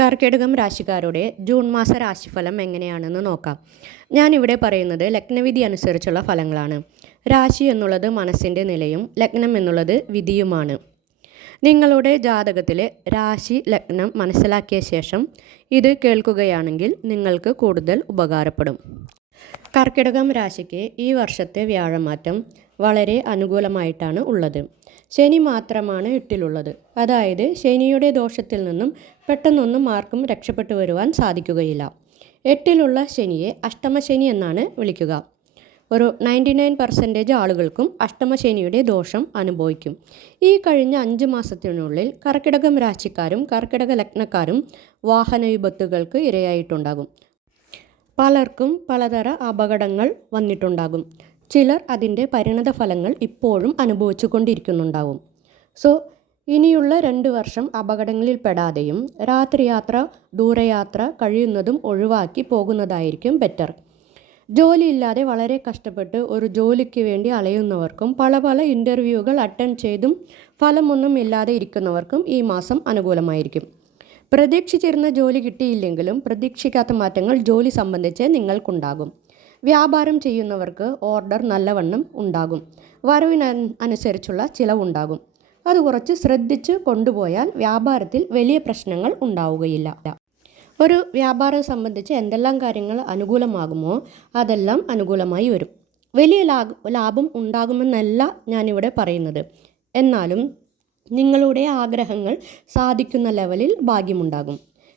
കർക്കിടകം രാശിക്കാരുടെ June മാസ രാശിഫലം എങ്ങനെയാണെന്ന് നോക്കാം. ഞാനിവിടെ പറയുന്നത് ലഗ്നവിധി അനുസരിച്ചുള്ള ഫലങ്ങളാണ്. രാശി എന്നുള്ളത് മനസ്സിന്റെ നിലയും ലഗ്നം എന്നുള്ളത് വിധിയുമാണ്. നിങ്ങളുടെ ജാതകത്തിലെ രാശി ലഗ്നം മനസ്സിലാക്കിയ ശേഷം ഇത് കേൾക്കുകയാണെങ്കിൽ നിങ്ങൾക്ക് കൂടുതൽ ഉപകാരപ്പെടും. കർക്കിടകം രാശിക്ക് ഈ വർഷത്തെ വ്യാഴമാറ്റം വളരെ അനുകൂലമായിട്ടാണ് ഉള്ളത്. ശനി മാത്രമാണ് എട്ടിലുള്ളത്. അതായത് ശനിയുടെ ദോഷത്തിൽ നിന്നും പെട്ടെന്നൊന്നും ആർക്കും രക്ഷപ്പെട്ടു വരുവാൻ സാധിക്കുകയില്ല. എട്ടിലുള്ള ശനിയെ അഷ്ടമശനി എന്നാണ് വിളിക്കുക. ഒരു നയന്റി നയൻ പെർസെന്റേജ് ആളുകൾക്കും അഷ്ടമശനിയുടെ ദോഷം അനുഭവിക്കും. ഈ കഴിഞ്ഞ അഞ്ച് മാസത്തിനുള്ളിൽ കർക്കിടകം രാശിക്കാരും കർക്കിടക ലഗ്നക്കാരും വാഹന വിപത്തുകൾക്ക് ഇരയായിട്ടുണ്ടാകും. പലർക്കും പലതര അപകടങ്ങൾ വന്നിട്ടുണ്ടാകും. ചിലർ അതിന്റെ പരിണത ഫലങ്ങൾ ഇപ്പോഴും അനുഭവിച്ചു കൊണ്ടിരിക്കുന്നുണ്ടാവും സോ ഇനിയുള്ള രണ്ട് വർഷം അപകടങ്ങളിൽ പെടാതെയും രാത്രിയാത്ര ദൂരയാത്ര കഴിയുന്നതും ഒഴിവാക്കി പോകുന്നതായിരിക്കും ബെറ്റർ. ജോലിയില്ലാതെ വളരെ കഷ്ടപ്പെട്ട് ഒരു ജോലിക്ക് വേണ്ടി അലയുന്നവർക്കും പല പല ഇന്റർവ്യൂകൾ അറ്റൻഡ് ചെയ്തും ഫലമൊന്നും ഇല്ലാതെ ഇരിക്കുന്നവർക്കും ഈ മാസം അനുകൂലമായിരിക്കും. പ്രതീക്ഷിച്ചിരുന്ന ജോലി കിട്ടിയില്ലെങ്കിലും പ്രതീക്ഷിക്കാത്ത മാറ്റങ്ങൾ ജോലി സംബന്ധിച്ച് നിങ്ങൾക്കുണ്ടാകും. വ്യാപാരം ചെയ്യുന്നവർക്ക് ഓർഡർ നല്ലവണ്ണം ഉണ്ടാകും. വരവിന് അനുസരിച്ചുള്ള ചിലവുണ്ടാകും. അത് കുറച്ച് ശ്രദ്ധിച്ച് കൊണ്ടുപോയാൽ വ്യാപാരത്തിൽ വലിയ പ്രശ്നങ്ങൾ ഉണ്ടാവുകയില്ല. ഒരു വ്യാപാരം സംബന്ധിച്ച് എന്തെല്ലാം കാര്യങ്ങൾ അനുകൂലമാകുമോ അതെല്ലാം അനുകൂലമായി വരും. വലിയ ലാഭം ഉണ്ടാകുമെന്നല്ല ഞാനിവിടെ പറയുന്നത്. എന്നാലും നിങ്ങളുടെ ആഗ്രഹങ്ങൾ സാധിക്കുന്ന ലെവലിൽ ഭാഗ്യമുണ്ടാകും.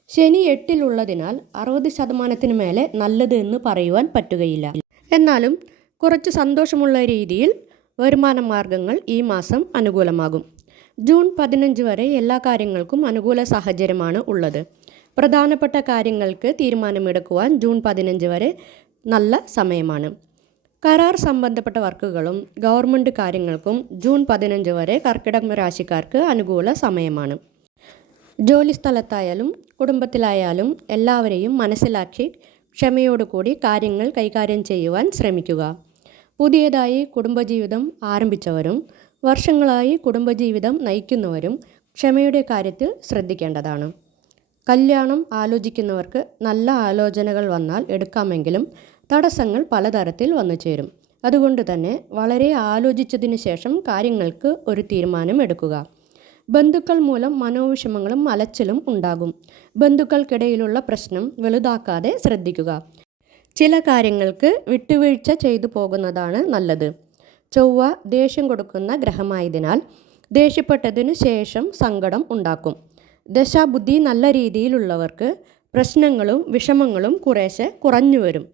ശനി എട്ടിലുള്ളതിനാൽ അറുപത് ശതമാനത്തിന് മേലെ നല്ലത് എന്ന് പറയുവാൻ പറ്റുകയില്ല. എന്നാലും കുറച്ച് സന്തോഷമുള്ള രീതിയിൽ വരുമാന മാർഗങ്ങൾ ഈ മാസം അനുകൂലമാകും. ജൂൺ പതിനഞ്ച് വരെ എല്ലാ കാര്യങ്ങൾക്കും അനുകൂല സാഹചര്യമാണ് ഉള്ളത്. പ്രധാനപ്പെട്ട കാര്യങ്ങൾക്ക് തീരുമാനമെടുക്കുവാൻ ജൂൺ പതിനഞ്ച് വരെ നല്ല സമയമാണ്. കരാർ സംബന്ധപ്പെട്ട വർക്കുകളും ഗവൺമെന്റ് കാര്യങ്ങൾക്കും ജൂൺ പതിനഞ്ച് വരെ കർക്കിടക രാശിക്കാർക്ക് അനുകൂല സമയമാണ്. ജോലി സ്ഥലത്തായാലും കുടുംബത്തിലായാലും എല്ലാവരെയും മനസ്സിലാക്കി ക്ഷമയോടുകൂടി കാര്യങ്ങൾ കൈകാര്യം ചെയ്യുവാൻ ശ്രമിക്കുക. പുതിയതായി കുടുംബജീവിതം ആരംഭിച്ചവരും വർഷങ്ങളായി കുടുംബജീവിതം നയിക്കുന്നവരും ക്ഷമയുടെ കാര്യത്തിൽ ശ്രദ്ധിക്കേണ്ടതാണ്. കല്യാണം ആലോചിക്കുന്നവർക്ക് നല്ല ആലോചനകൾ വന്നാൽ എടുക്കാമെങ്കിലും തടസ്സങ്ങൾ പലതരത്തിൽ വന്നു ചേരും. അതുകൊണ്ട് തന്നെ വളരെ ആലോചിച്ചതിന് ശേഷം കാര്യങ്ങൾക്ക് ഒരു തീരുമാനം എടുക്കുക. ബന്ധുക്കൾ മൂലം മനോവിഷമങ്ങളും അലച്ചിലും ഉണ്ടാകും. ബന്ധുക്കൾക്കിടയിലുള്ള പ്രശ്നം വലുതാക്കാതെ ശ്രദ്ധിക്കുക. ചില കാര്യങ്ങൾക്ക് വിട്ടുവീഴ്ച ചെയ്തു പോകുന്നതാണ് നല്ലത്. ചൊവ്വ ദേഷ്യം കൊടുക്കുന്ന ഗ്രഹമായതിനാൽ ദേഷ്യപ്പെട്ടതിനു ശേഷം സങ്കടം ഉണ്ടാക്കും. ദശാബുദ്ധി നല്ല രീതിയിലുള്ളവർക്ക് പ്രശ്നങ്ങളും വിഷമങ്ങളും കുറേശ്ശെ കുറഞ്ഞു വരും.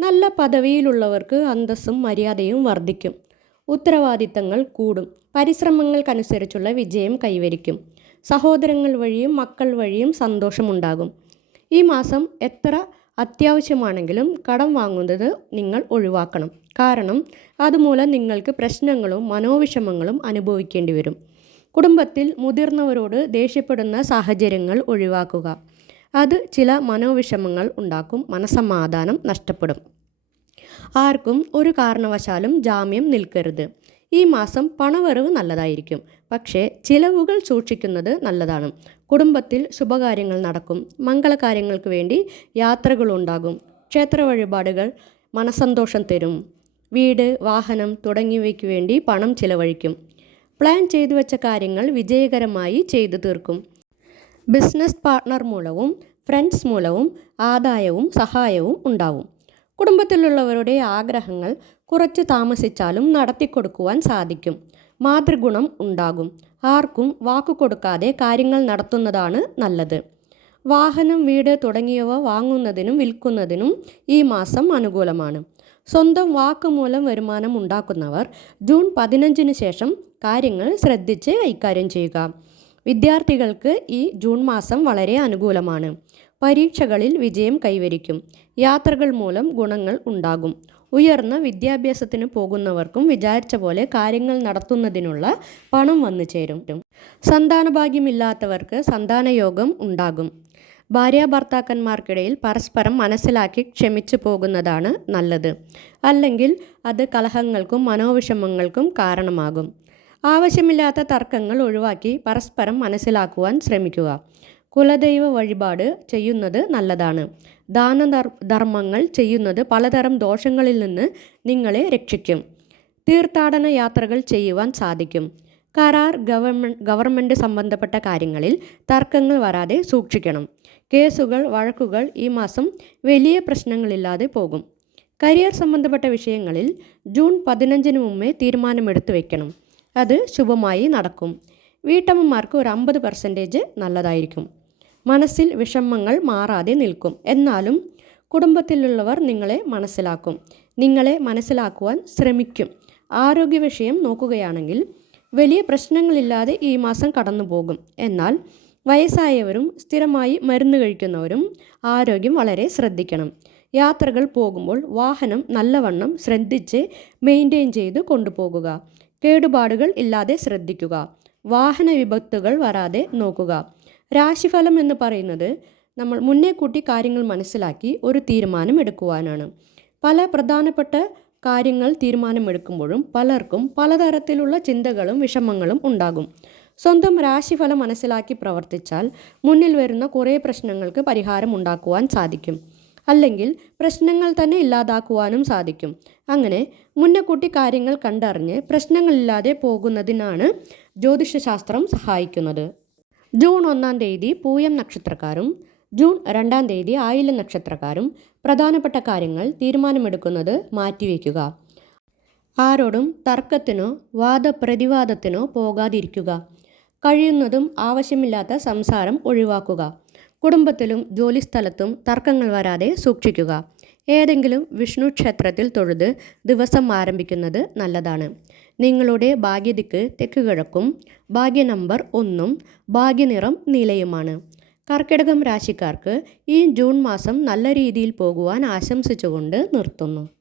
നല്ല പദവിയിലുള്ളവർക്ക് അന്തസ്സും മര്യാദയും വർദ്ധിക്കും. ഉത്തരവാദിത്തങ്ങൾ കൂടും. പരിശ്രമങ്ങൾക്കനുസരിച്ചുള്ള വിജയം കൈവരിക്കും. സഹോദരങ്ങൾ വഴിയും മക്കൾ വഴിയും സന്തോഷമുണ്ടാകും. ഈ മാസം എത്ര അത്യാവശ്യമാണെങ്കിലും കടം വാങ്ങുന്നത് നിങ്ങൾ ഒഴിവാക്കണം. കാരണം അതുമൂലം നിങ്ങൾക്ക് പ്രശ്നങ്ങളും മനോവിഷമങ്ങളും അനുഭവിക്കേണ്ടി വരും കുടുംബത്തിൽ മുതിർന്നവരോട് ദേഷ്യപ്പെടുന്ന സാഹചര്യങ്ങൾ ഒഴിവാക്കുക. അത് ചില മനോവിഷമങ്ങൾ ഉണ്ടാക്കും. മനസമാധാനം നഷ്ടപ്പെടും. ആർക്കും ഒരു കാരണവശാലും ജാമ്യം നിൽക്കരുത്. ഈ മാസം പണവരവ് നല്ലതായിരിക്കും. പക്ഷേ ചിലവുകൾ സൂക്ഷിക്കുന്നത് നല്ലതാണ്. കുടുംബത്തിൽ ശുഭകാര്യങ്ങൾ നടക്കും. മംഗളകാര്യങ്ങൾക്ക് വേണ്ടി യാത്രകളുണ്ടാകും ക്ഷേത്ര വഴിപാടുകൾ മനസന്തോഷം തരും. വീട് വാഹനം തുടങ്ങിയവയ്ക്ക് വേണ്ടി പണം ചിലവഴിക്കും. പ്ലാൻ ചെയ്തു വെച്ച കാര്യങ്ങൾ വിജയകരമായി ചെയ്തു തീർക്കും. ബിസിനസ് പാർട്ട്ണർ മൂലവും ഫ്രണ്ട്സ് മൂലവും ആദായവും സഹായവും ഉണ്ടാവും. കുടുംബത്തിലുള്ളവരുടെ ആഗ്രഹങ്ങൾ കുറച്ച് താമസിച്ചാലും നടത്തിക്കൊടുക്കുവാൻ സാധിക്കും. മാതൃഗുണം ഉണ്ടാകും. ആർക്കും വാക്കു കൊടുക്കാതെ കാര്യങ്ങൾ നടത്തുന്നതാണ് നല്ലത്. വാഹനം വീട് തുടങ്ങിയവ വാങ്ങുന്നതിനും വിൽക്കുന്നതിനും ഈ മാസം അനുകൂലമാണ്. സ്വന്തം വാക്കുമൂലം വരുമാനം ഉണ്ടാക്കുന്നവർ ജൂൺ പതിനഞ്ചിന് ശേഷം കാര്യങ്ങൾ ശ്രദ്ധിച്ച് കൈകാര്യം ചെയ്യുക. വിദ്യാർത്ഥികൾക്ക് ഈ ജൂൺ മാസം വളരെ അനുകൂലമാണ്. പരീക്ഷകളിൽ വിജയം കൈവരിക്കും. യാത്രകൾ മൂലം ഗുണങ്ങൾ ഉണ്ടാകും. ഉയർന്ന വിദ്യാഭ്യാസത്തിന് പോകുന്നവർക്കും വിചാരിച്ച പോലെ കാര്യങ്ങൾ നടത്തുന്നതിനുള്ള പണം വന്നു ചേരും. സന്താനഭാഗ്യമില്ലാത്തവർക്ക് സന്താനയോഗം ഉണ്ടാകും. ഭാര്യ ഭർത്താക്കന്മാർക്കിടയിൽ പരസ്പരം മനസ്സിലാക്കി ക്ഷമിച്ചു പോകുന്നതാണ് നല്ലത്. അല്ലെങ്കിൽ അത് കലഹങ്ങൾക്കും മനോവിഷമങ്ങൾക്കും കാരണമാകും. ആവശ്യമില്ലാത്ത തർക്കങ്ങൾ ഒഴിവാക്കി പരസ്പരം മനസ്സിലാക്കുവാൻ ശ്രമിക്കുക. കുലദൈവ വഴിപാട് ചെയ്യുന്നത് നല്ലതാണ്. ദാന ധർമ്മങ്ങൾ ചെയ്യുന്നത് പലതരം ദോഷങ്ങളിൽ നിന്ന് നിങ്ങളെ രക്ഷിക്കും. തീർത്ഥാടന യാത്രകൾ ചെയ്യുവാൻ സാധിക്കും. കരാർ ഗവൺമെന്റ് ഗവൺമെന്റ് സംബന്ധപ്പെട്ട കാര്യങ്ങളിൽ തർക്കങ്ങൾ വരാതെ സൂക്ഷിക്കണം. കേസുകൾ വഴക്കുകൾ ഈ മാസം വലിയ പ്രശ്നങ്ങളില്ലാതെ പോകും. കരിയർ സംബന്ധപ്പെട്ട വിഷയങ്ങളിൽ ജൂൺ പതിനഞ്ചിന് മുമ്പേ തീരുമാനമെടുത്തു വയ്ക്കണം അത് ശുഭമായി നടക്കും. വീട്ടമ്മമാർക്ക് ഒരു അമ്പത് പെർസെന്റേജ് നല്ലതായിരിക്കും. മനസ്സിൽ വിഷമങ്ങൾ മാറാതെ നിൽക്കും. എന്നാലും കുടുംബത്തിലുള്ളവർ നിങ്ങളെ മനസ്സിലാക്കും. നിങ്ങളെ മനസ്സിലാക്കുവാൻ ശ്രമിക്കും. ആരോഗ്യ വിഷയം നോക്കുകയാണെങ്കിൽ വലിയ പ്രശ്നങ്ങളില്ലാതെ ഈ മാസം കടന്നു പോകും എന്നാൽ വയസ്സായവരും സ്ഥിരമായി മരുന്ന് കഴിക്കുന്നവരും ആരോഗ്യം വളരെ ശ്രദ്ധിക്കണം. യാത്രകൾ പോകുമ്പോൾ വാഹനം നല്ലവണ്ണം ശ്രദ്ധിച്ച് മെയിന്റെയിൻ ചെയ്ത് കൊണ്ടുപോകുക. കേടുപാടുകൾ ഇല്ലാതെ ശ്രദ്ധിക്കുക. വാഹന വിപത്തുകൾ വരാതെ നോക്കുക. രാശിഫലം എന്ന് പറയുന്നത് നമ്മൾ മുന്നേ കൂട്ടി കാര്യങ്ങൾ മനസ്സിലാക്കി ഒരു തീരുമാനം എടുക്കുവാനാണ്. പല പ്രധാനപ്പെട്ട കാര്യങ്ങൾ തീരുമാനമെടുക്കുമ്പോഴും പലർക്കും പലതരത്തിലുള്ള ചിന്തകളും വിഷമങ്ങളും ഉണ്ടാകും. സ്വന്തം രാശിഫലം മനസ്സിലാക്കി പ്രവർത്തിച്ചാൽ മുന്നിൽ വരുന്ന കുറേ പ്രശ്നങ്ങൾക്ക് പരിഹാരം ഉണ്ടാക്കുവാൻ സാധിക്കും. അല്ലെങ്കിൽ പ്രശ്നങ്ങൾ തന്നെ ഇല്ലാതാക്കുവാനും സാധിക്കും. അങ്ങനെ മുന്നക്കൂട്ടി കാര്യങ്ങൾ കണ്ടറിഞ്ഞ് പ്രശ്നങ്ങളില്ലാതെ പോകുന്നതിനാണ് ജ്യോതിഷശാസ്ത്രം സഹായിക്കുന്നത്. ജൂൺ ഒന്നാം തീയതി പൂയം നക്ഷത്രക്കാരും ജൂൺ രണ്ടാം തീയതി ആയില നക്ഷത്രക്കാരും പ്രധാനപ്പെട്ട കാര്യങ്ങൾ തീരുമാനമെടുക്കുന്നത് മാറ്റിവെക്കുക. ആരോടും തർക്കത്തിനോ വാദപ്രതിവാദത്തിനോ പോകാതിരിക്കുക. കഴിയുന്നതും ആവശ്യമില്ലാത്ത സംസാരം ഒഴിവാക്കുക. കുടുംബത്തിലും ജോലിസ്ഥലത്തും തർക്കങ്ങൾ വരാതെ സൂക്ഷിക്കുക. ഏതെങ്കിലും വിഷ്ണു ക്ഷേത്രത്തിൽ തൊഴുത് ദിവസം ആരംഭിക്കുന്നത് നല്ലതാണ്. നിങ്ങളുടെ ഭാഗ്യദിക്ക് തെക്ക് കിഴക്കും ഭാഗ്യ നമ്പർ ഒന്നും ഭാഗ്യനിറം നീലയുമാണ്. കർക്കിടകം രാശിക്കാർക്ക് ഈ ജൂൺ മാസം നല്ല രീതിയിൽ പോകുവാൻ ആശംസിച്ചുകൊണ്ട് നിർത്തുന്നു.